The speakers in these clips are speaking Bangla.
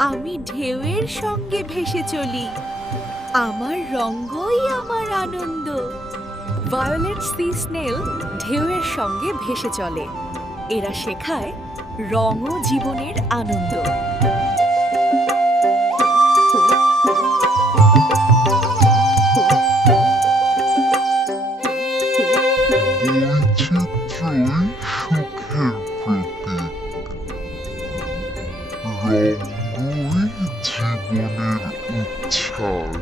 আমি ঢেউয়ের সঙ্গে ভেসে চলি, আমার রঙ্গই আমার আনন্দ। ভায়োলেট সি স্নেল ঢেউয়ের সঙ্গে ভেসে চলে। এরা শেখায় রং ও জীবনের আনন্দ। বৈচিত্র্যই সুখের প্রতীক, রঙই জীবনের উচ্ছ্বাস।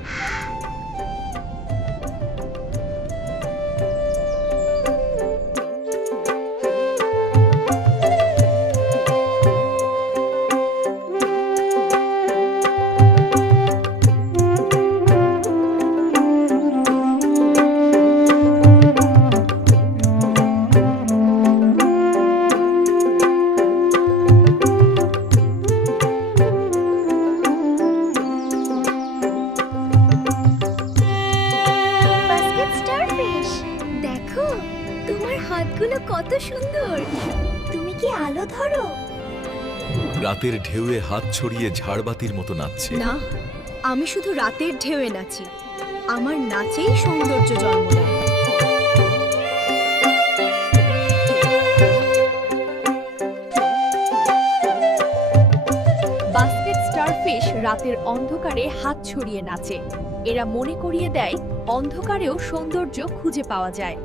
বাস্কেট স্টারফিশ, দেখো তোমার হাতগুলো কত সুন্দর। তুমি কি আলো ধরো? রাতের ঢেউয়ে হাত ছড়িয়ে ঝাড়বাতির মতো নাচছে। না, আমি শুধু রাতের ঢেউয়ে নাচি। আমার নাচেই সৌন্দর্য জন্ম দেয়। বাস্কেট স্টারফিশ রাতের অন্ধকারে হাত ছড়িয়ে নাচে। এরা মনে করিয়ে দেয় অন্ধকারেও সৌন্দর্য খুঁজে পাওয়া যায়।